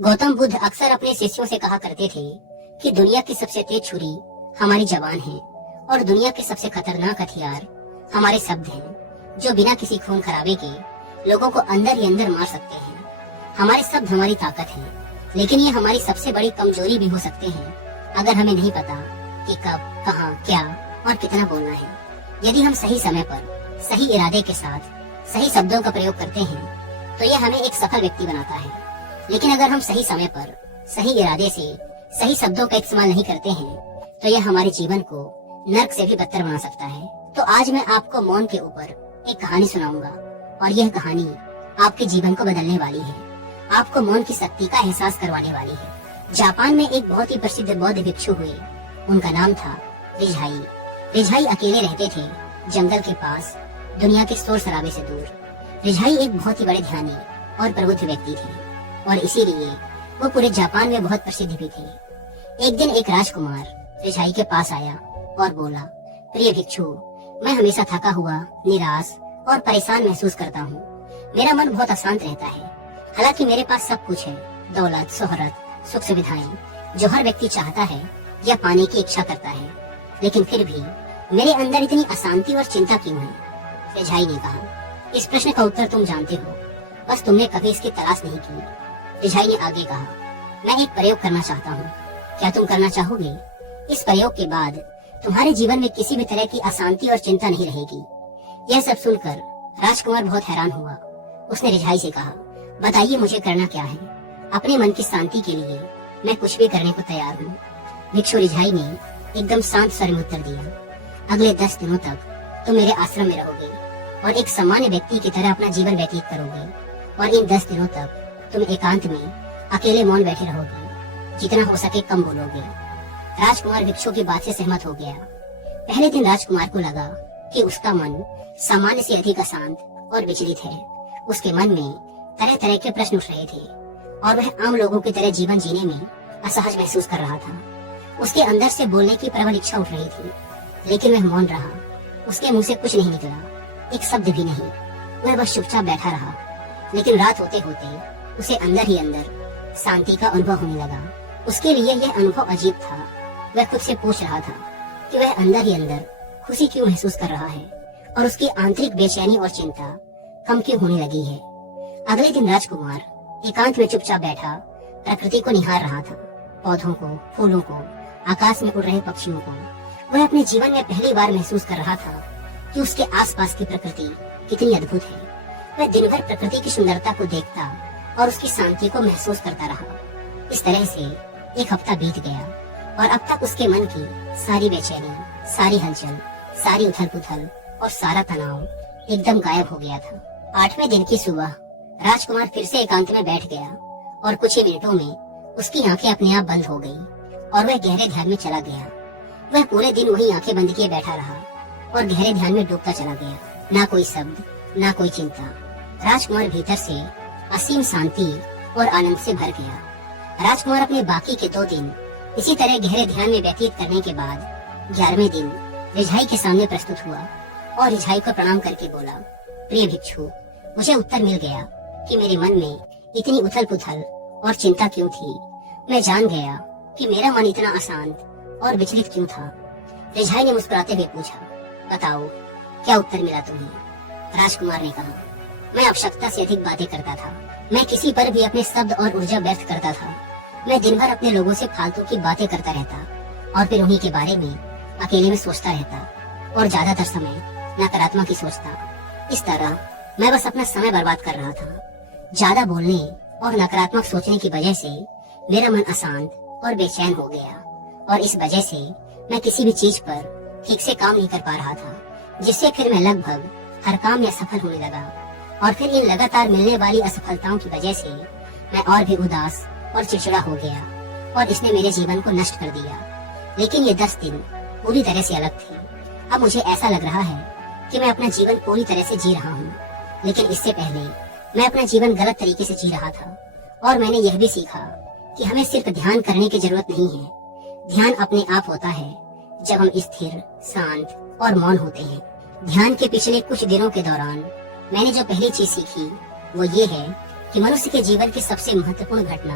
गौतम बुद्ध अक्सर अपने शिष्यों से कहा करते थे कि दुनिया की सबसे तेज छुरी हमारी जबान है और दुनिया के सबसे खतरनाक हथियार हमारे शब्द हैं, जो बिना किसी खून खराबे के लोगों को अंदर ही अंदर मार सकते हैं। हमारे शब्द हमारी ताकत है, लेकिन ये हमारी सबसे बड़ी कमजोरी भी हो सकते हैं अगर हमें नहीं पता कि कब, कहां, क्या और कितना बोलना है। यदि हम सही समय पर सही इरादे के साथ सही शब्दों का प्रयोग करते हैं तो यह हमें एक सफल व्यक्ति बनाता है। लेकिन अगर हम सही समय पर सही इरादे से सही शब्दों का इस्तेमाल नहीं करते हैं तो यह हमारे जीवन को नर्क से भी बदतर बना सकता है। तो आज मैं आपको मौन के ऊपर एक कहानी सुनाऊंगा और यह कहानी आपके जीवन को बदलने वाली है, आपको मौन की शक्ति का एहसास करवाने वाली है। जापान में एक बहुत ही प्रसिद्ध बौद्ध भिक्षु हुए, उनका नाम था रिझाई। रिझाई अकेले रहते थे जंगल के पास, दुनिया के शोर शराबे से दूर। रिझाई एक बहुत ही बड़े ध्यानी और प्रबुद्ध व्यक्ति थे और इसीलिए वो पूरे जापान में बहुत प्रसिद्ध भी थे। एक दिन एक राजकुमार रिझाई के पास आया और बोला, प्रिय भिक्षु, मैं हमेशा थका हुआ, निराश और परेशान महसूस करता हूँ। मेरा मन बहुत अशांत रहता है। हालांकि मेरे पास सब कुछ है, दौलत, शोहरत, सुख सुविधाएं जो हर व्यक्ति चाहता है या पाने की इच्छा करता है, लेकिन फिर भी मेरे अंदर इतनी अशांति और चिंता क्यों है? रिझाई ने कहा, इस प्रश्न का उत्तर तुम जानते हो, बस तुमने कभी इसकी तलाश नहीं की। रिझाई ने आगे कहा, मैं एक प्रयोग करना चाहता हूँ, क्या तुम करना चाहोगे? इस प्रयोग के बाद तुम्हारे जीवन में किसी भी तरह की अशांति और चिंता नहीं रहेगी। यह सब सुनकर राजकुमार बहुत हैरान हुआ। उसने रिझाई से कहा, बताइए मुझे करना क्या है? अपने मन की शांति के लिए मैं कुछ भी करने को तैयार हूँ। भिक्षु रिझाई ने एकदम शांत स्वर में उत्तर दिया, अगले 10 दिनों तक तुम मेरे आश्रम में रहोगे और एक सामान्य व्यक्ति की तरह अपना जीवन व्यतीत करोगे, और इन 10 दिनों तक तुम एकांत में अकेले मौन बैठे रहोगे, जितना हो सके कम बोलोगे। राजकुमार भिक्षु की बात से सहमत हो गया। पहले दिन राजकुमार को लगा कि उसका मन सामान्य से अधिक अशांत और विचलित है। उसके मन में तरह तरह के प्रश्न उठ रहे थे और वह आम लोगों की तरह जीवन जीने में असहज महसूस कर रहा था। उसके अंदर से बोलने की प्रबल इच्छा उठ रही थी, लेकिन वह मौन रहा। उसके मुंह से कुछ नहीं निकला, एक शब्द भी नहीं। वह बस चुपचाप बैठा रहा। लेकिन रात होते होते उसे अंदर ही अंदर शांति का अनुभव होने लगा। उसके लिए यह अनुभव अजीब था। वह खुद से पूछ रहा था कि वह अंदर ही अंदर खुशी क्यों महसूस कर रहा है और उसकी आंतरिक बेचैनी और चिंता कम क्यों होने लगी है। अगले दिन राजकुमार एकांत में चुपचाप बैठा प्रकृति को निहार रहा था, पौधों को, फूलों को, आकाश में उड़ रहे पक्षियों को। वह अपने जीवन में पहली बार महसूस कर रहा था कि उसके आसपास की प्रकृति कितनी अद्भुत है। वह दिन भर प्रकृति की सुंदरता को देखता और उसकी शांति को महसूस करता रहा। इस तरह से एक हफ्ता बीत गया और अब तक उसके मन की सारी बेचैनी, सारी हलचल, सारी उथल पुथल और सारा तनाव एकदम गायब हो गया था। 8वें दिन की सुबह राजकुमार फिर से एकांत में बैठ गया और कुछ ही मिनटों में उसकी आंखें अपने आप बंद हो गई और वह गहरे ध्यान में चला गया। वह पूरे दिन वही आंखें बंद किए बैठा रहा और गहरे ध्यान में डूबता चला गया। ना कोई शब्द, ना कोई चिंता। राजकुमार भीतर से असीम शांति और आनंद से भर गया। राजकुमार अपने बाकी के 2 दिन इसी तरह गहरे ध्यान में व्यतीत करने के बाद 11वें दिन रिझाई के सामने प्रस्तुत हुआ और रिझाई को प्रणाम करके बोला, प्रिय भिक्षु, मुझे उत्तर मिल गया कि मेरे मन में इतनी उथल पुथल और चिंता क्यों थी। मैं जान गया कि मेरा मन इतना अशांत और विचलित क्यों था। रिझाई ने मुस्कुराते हुए पूछा, बताओ क्या उत्तर मिला तुम्हें? राजकुमार ने कहा, मैं आवश्यकता से अधिक बातें करता था। मैं किसी पर भी अपने शब्द और ऊर्जा व्यर्थ करता था। मैं दिन भर अपने लोगों से फालतू की बातें करता रहता और फिर उन्हीं के बारे में अकेले में सोचता रहता और ज्यादातर समय नकारात्मक ही सोचता। इस तरह मैं बस अपना समय बर्बाद कर रहा था। ज्यादा बोलने और नकारात्मक सोचने की वजह से मेरा मन अशांत और बेचैन हो गया और इस वजह से मैं किसी भी चीज पर ठीक से काम नहीं कर पा रहा था, जिससे फिर मैं लगभग हर काम में असफल होने लगा और फिर इन लगातार मिलने वाली असफलताओं की वजह से मैं और भी उदास और चिड़चिड़ा हो गया और इसने मेरे जीवन को नष्ट कर दिया। लेकिन ये 10 दिन पूरी तरह से अलग थे। अब मुझे ऐसा लग रहा है कि मैं अपना जीवन पूरी तरह से जी रहा हूँ, लेकिन इससे पहले मैं अपना जीवन गलत तरीके से जी रहा था। और मैंने यह भी सीखा कि हमें सिर्फ ध्यान करने की जरूरत नहीं है। ध्यान अपने आप होता है जब हम स्थिर, शांत और मौन होते हैं। ध्यान के पिछले कुछ दिनों के दौरान मैंने जो पहली चीज सीखी वो ये है कि मनुष्य के जीवन की सबसे महत्वपूर्ण घटना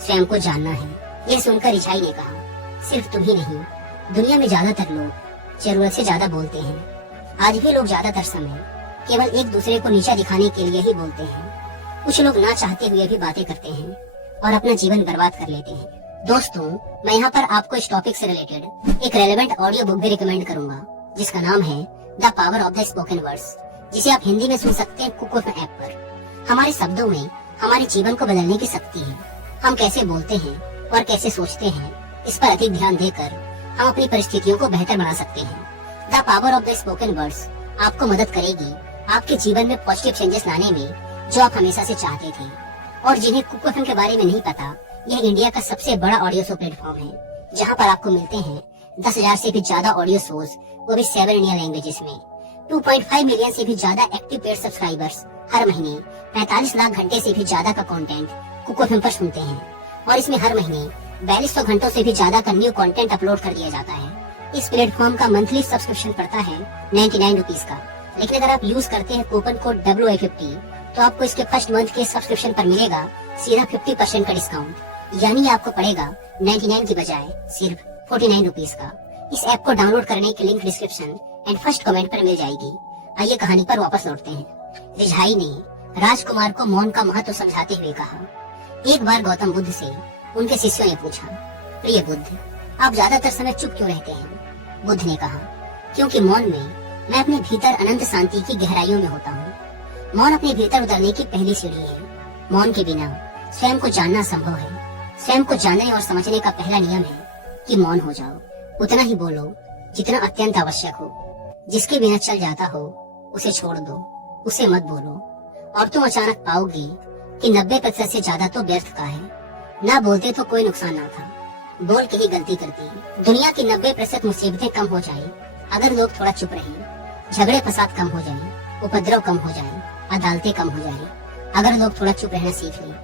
स्वयं को जानना है। यह सुनकर रिझाई ने कहा, सिर्फ तुम ही नहीं, दुनिया में ज्यादातर लोग जरूरत से ज्यादा बोलते हैं। आज भी लोग ज्यादातर समय केवल एक दूसरे को नीचा दिखाने के लिए ही बोलते हैं। कुछ लोग ना चाहते हुए भी बातें करते हैं और अपना जीवन बर्बाद कर लेते हैं। दोस्तों, मैं यहाँ पर आपको इस टॉपिक से रिलेटेड एक रेलेवेंट ऑडियो बुक भी रिकमेंड करूंगा, जिसका नाम है the power of the spoken words, जिसे आप हिंदी में सुन सकते हैं कुकूफ ऐप पर। हमारे शब्दों में हमारे जीवन को बदलने की शक्ति है। हम कैसे बोलते हैं और कैसे सोचते हैं, इस पर अधिक ध्यान देकर हम अपनी परिस्थितियों को बेहतर बना सकते हैं। The power of the spoken words आपको मदद करेगी आपके जीवन में पॉजिटिव चेंजेस लाने में, जो आप हमेशा से चाहते थे। और जिन्हें कुक एफएम के बारे में नहीं पता, यह इंडिया का सबसे बड़ा ऑडियो शो प्लेटफॉर्म है, जहां पर आपको मिलते हैं 10,000 से भी ज्यादा ऑडियो शोज, वो भी 7 इंडियन लैंग्वेजेस में। 2.5 मिलियन से भी ज्यादा एक्टिव पेड सब्सक्राइबर्स हर महीने 45 लाख घंटे से भी ज्यादा का कंटेंट कुक एफएम पर सुनते हैं। और इसमें हर महीने 4200 घंटों से भी ज्यादा का न्यू कंटेंट अपलोड कर दिया जाता है। इस प्लेटफॉर्म का मंथली सब्सक्रिप्शन पड़ता है 99 रुपीज का, लेकिन अगर आप यूज करते हैं कूपन कोड WI50 तो आपको इसके फर्स्ट मंथ के सब्सक्रिप्शन पर मिलेगा सीधा 50% का डिस्काउंट। यानी आपको पड़ेगा 99 की बजाय सिर्फ 49 रुपीज का। इस ऐप को डाउनलोड करने की link description and first comment पर मिल जाएगी। आइए कहानी पर वापस लौटते हैं। रिझाई ने राजकुमार को मौन का महत्व समझाते हुए कहा, एक बार गौतम बुद्ध से उनके शिष्यों ने पूछा, प्रिय बुद्ध, आप ज्यादातर समय चुप क्यों रहते हैं? बुद्ध ने कहा, क्योंकि मौन में मैं अपने भीतर अनंत शांति की गहराइयों में होता हूँ। मौन अपने भीतर उतरने की पहली सीढ़ी है। मौन के बिना स्वयं को जानना संभव है। स्वयं को जानने और समझने का पहला नियम है कि मौन हो जाओ। उतना ही बोलो जितना अत्यंत आवश्यक हो। जिसके बिना चल जाता हो उसे छोड़ दो, उसे मत बोलो। और तुम अचानक पाओगे कि 90% से ज्यादा तो व्यर्थ का है। ना बोलते तो कोई नुकसान ना था, बोल के ही गलती करती। दुनिया की 90% मुसीबतें कम हो जाए अगर लोग थोड़ा चुप रहें। झगड़े फसाद कम हो जाए, उपद्रव कम हो जाए, अदालतें कम हो जाए अगर लोग थोड़ा चुप रहना सीख लें।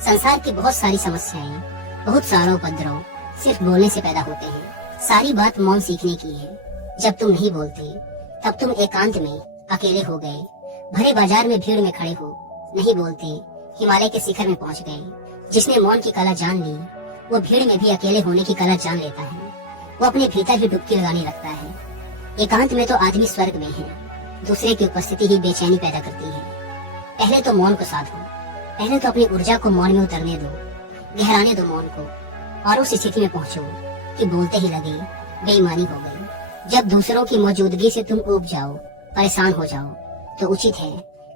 संसार की बहुत सारी समस्याएं, बहुत सारा उपद्रव सिर्फ बोलने से पैदा होते हैं। सारी बात मौन सीखने की है। जब तुम नहीं बोलते तब तुम एकांत में अकेले हो गए, भरे बाजार में भीड़ में खड़े हो। नहीं बोलते हिमालय के शिखर में पहुंच गए। जिसने मौन की कला जान ली वो भीड़ में भी अकेले होने की कला जान लेता है। वो अपने भीतर ही डुबकी लगाने लगता है। एकांत में तो आदमी स्वर्ग में है, दूसरे की उपस्थिति ही बेचैनी पैदा करती है। पहले तो मौन को साधो। पहले तो अपनी ऊर्जा को मौन में उतरने दो, गहराने दो मौन को, और उस स्थिति में पहुंचो कि बोलते ही लगे बेईमानी हो गई। जब दूसरों की मौजूदगी से तुम ऊब जाओ, परेशान हो जाओ, तो उचित है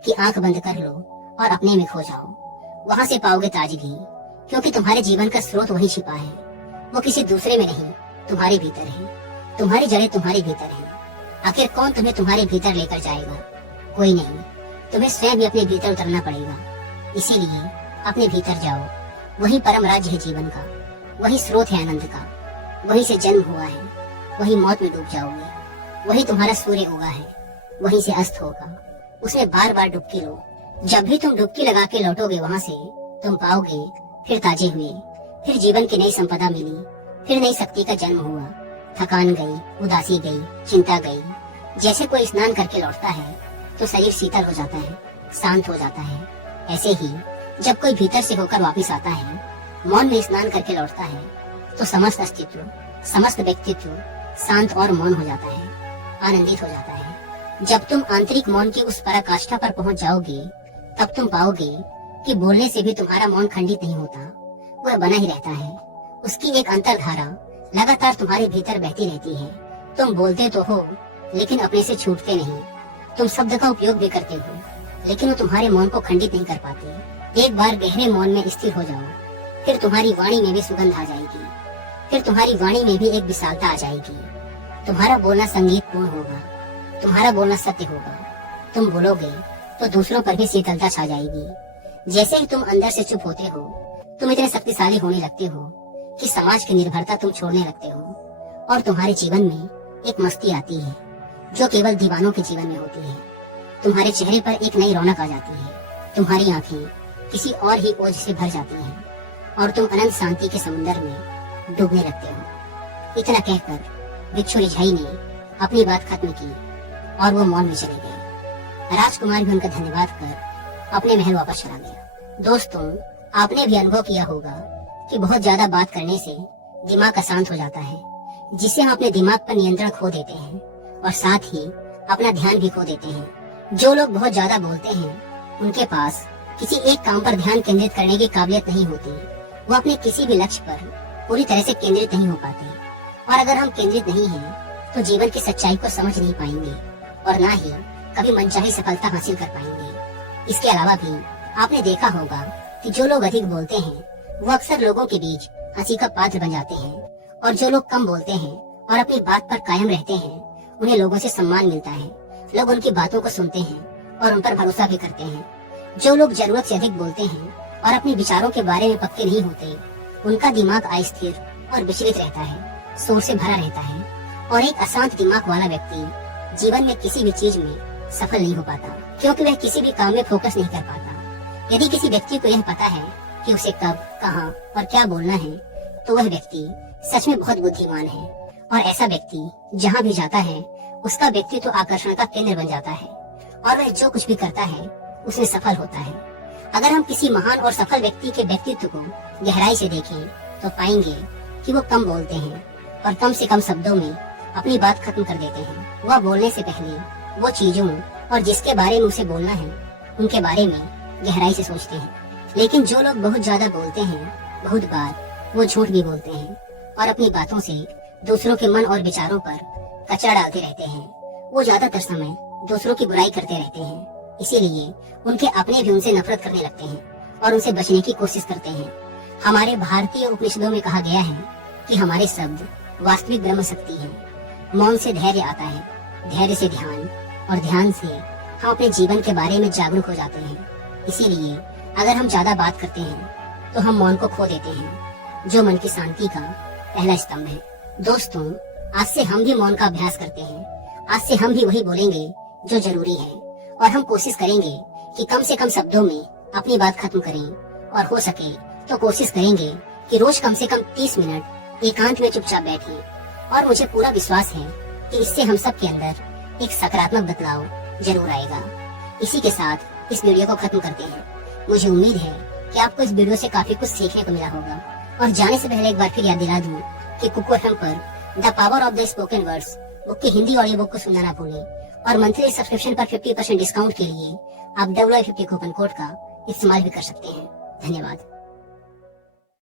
कि आंख बंद कर लो और अपने में खो जाओ। वहां से पाओगे ताजगी, क्योंकि तुम्हारे जीवन का स्रोत वहीं छिपा है। वो किसी दूसरे में नहीं, तुम्हारे भीतर है। तुम्हारी जड़ें तुम्हारे भीतर है। आखिर कौन तुम्हें तुम्हारे भीतर लेकर जाएगा? कोई नहीं, तुम्हें स्वयं भी अपने भीतर उतरना पड़ेगा। इसीलिए अपने भीतर जाओ। वही परम राज्य है जीवन का, वही स्रोत है आनंद का। वहीं से जन्म हुआ है, वही मौत में डूब जाओगे। वही तुम्हारा सूर्य उगा है, वहीं से अस्त होगा। उसमें बार बार डुबकी लो। जब भी तुम डुबकी लगा के लौटोगे वहाँ से, तुम पाओगे फिर ताजे हुए, फिर जीवन की नई संपदा मिली, फिर नई शक्ति का जन्म हुआ। थकान गई, उदासी गई, चिंता गई। जैसे कोई स्नान करके लौटता है तो शरीर शीतल हो जाता है, शांत हो जाता है। ऐसे ही जब कोई भीतर से होकर वापस आता है, मौन में स्नान करके लौटता है, तो समस्त अस्तित्व, समस्त व्यक्तित्व शांत और मौन हो जाता है, आनंदित हो जाता है। जब तुम आंतरिक मौन की उस पराकाष्ठा पर पहुंच जाओगे, तब तुम पाओगे कि बोलने से भी तुम्हारा मौन खंडित नहीं होता, वह बना ही रहता है। उसकी एक अंतर्धारा लगातार तुम्हारे भीतर बहती रहती है। तुम बोलते तो हो, लेकिन अपने से छूटते नहीं। तुम शब्द का उपयोग भी करते हो, लेकिन वो तुम्हारे मौन को खंडित नहीं कर पाते। एक बार गहरे मौन में स्थिर हो जाओ, फिर तुम्हारी वाणी में भी सुगंध आ जाएगी, फिर तुम्हारी वाणी में भी एक विशालता आ जाएगी। तुम्हारा बोलना संगीतपूर्ण होगा, तुम्हारा बोलना सत्य होगा। तुम बोलोगे तो दूसरों पर भी शीतलता छा जाएगी। जैसे ही तुम अंदर से चुप होते हो, तुम इतने शक्तिशाली होने लगते हो कि समाज की निर्भरता तुम छोड़ने लगते हो, और तुम्हारे जीवन में एक मस्ती आती है जो केवल दीवानों के जीवन में होती है। तुम्हारे चेहरे पर एक नई रौनक आ जाती है। तुम्हारी आंखें किसी और ही ओज से भर जाती हैं, और तुम अनंत शांति के समुद्र में डूबने लगते हो। इतना कहकर भिक्षु रिझाई ने अपनी बात खत्म की और वो मौन में चले गए। राजकुमार भी उनका धन्यवाद कर अपने महल वापस चला गया। दोस्तों, आपने भी अनुभव किया होगा कि बहुत ज्यादा बात करने से दिमाग अशांत हो जाता है, जिससे हम अपने दिमाग पर नियंत्रण खो देते हैं और साथ ही अपना ध्यान भी खो देते हैं। जो लोग बहुत ज्यादा बोलते हैं उनके पास किसी एक काम पर ध्यान केंद्रित करने की काबिलियत नहीं होती। वो अपने किसी भी लक्ष्य पर पूरी तरह से केंद्रित नहीं हो पाते, और अगर हम केंद्रित नहीं हैं तो जीवन की सच्चाई को समझ नहीं पाएंगे और ना ही कभी मनचाही सफलता हासिल कर पाएंगे। इसके अलावा भी आपने देखा होगा कि जो लोग अधिक बोलते हैं वो अक्सर लोगों के बीच हंसी का पात्र बन जाते हैं, और जो लोग कम बोलते हैं और अपनी बात पर कायम रहते हैं उन्हें लोगों से सम्मान मिलता है। लोग उनकी बातों को सुनते हैं और उन पर भरोसा भी करते हैं। जो लोग जरूरत से अधिक बोलते हैं और अपने विचारों के बारे में पक्के नहीं होते, उनका दिमाग अस्थिर और विचलित रहता है, शोर से भरा रहता है, और एक अशांत दिमाग वाला व्यक्ति जीवन में किसी भी चीज में सफल नहीं हो पाता, क्योंकि वह किसी भी काम में फोकस नहीं कर पाता। यदि किसी व्यक्ति को यह पता है कि उसे कब, कहां और क्या बोलना है, तो वह व्यक्ति सच में बहुत बुद्धिमान है, और ऐसा व्यक्ति जहां भी जाता है उसका व्यक्तित्व तो आकर्षण का केंद्र बन जाता है, और वह जो कुछ भी करता है उसमें सफल होता है। अगर हम किसी महान और सफल व्यक्ति के व्यक्तित्व को गहराई से देखें तो पाएंगे कि वो कम बोलते हैं और कम से कम शब्दों में अपनी बात खत्म कर देते हैं। वह बोलने से पहले वो चीजों और जिसके बारे में उसे बोलना है उनके बारे में गहराई से सोचते हैं। लेकिन जो लोग बहुत ज्यादा बोलते हैं, बहुत बार वो झूठ भी बोलते हैं और अपनी बातों से दूसरों के मन और विचारों पर कचरा डालते रहते हैं। वो ज्यादातर समय दूसरों की बुराई करते रहते हैं, इसीलिए उनके अपने भी उनसे नफरत करने लगते हैं और उनसे बचने की कोशिश करते हैं। हमारे भारतीय उपनिषदों में कहा गया है कि हमारे शब्द वास्तविक ब्रह्म शक्ति है। मौन से धैर्य आता है, धैर्य से ध्यान, और ध्यान से हम अपने जीवन के बारे में जागरूक हो जाते हैं। इसीलिए अगर हम ज्यादा बात करते हैं तो हम मौन को खो देते हैं, जो मन की शांति का पहला स्तंभ है। दोस्तों, आज से हम भी मौन का अभ्यास करते हैं। आज से हम भी वही बोलेंगे जो जरूरी है, और हम कोशिश करेंगे कि कम से कम शब्दों में अपनी बात खत्म करें, और हो सके तो कोशिश करेंगे कि रोज कम से कम 30 मिनट एकांत में चुपचाप बैठें। और मुझे पूरा विश्वास है कि इससे हम सब के अंदर एक सकारात्मक बदलाव जरूर आएगा। इसी के साथ इस वीडियो को खत्म करते हैं। मुझे उम्मीद है कि आपको इस वीडियो से काफी कुछ सीखने को मिला होगा। और जाने से पहले एक बार फिर याद दिला दूं कि कुको FM पर the power of the spoken words book की हिंदी ऑडियो बुक को सुनना ना भूलें, और मंथली सब्सक्रिप्शन पर 50% डिस्काउंट के लिए आप WI50 कूपन कोड का इस्तेमाल भी कर सकते हैं। धन्यवाद।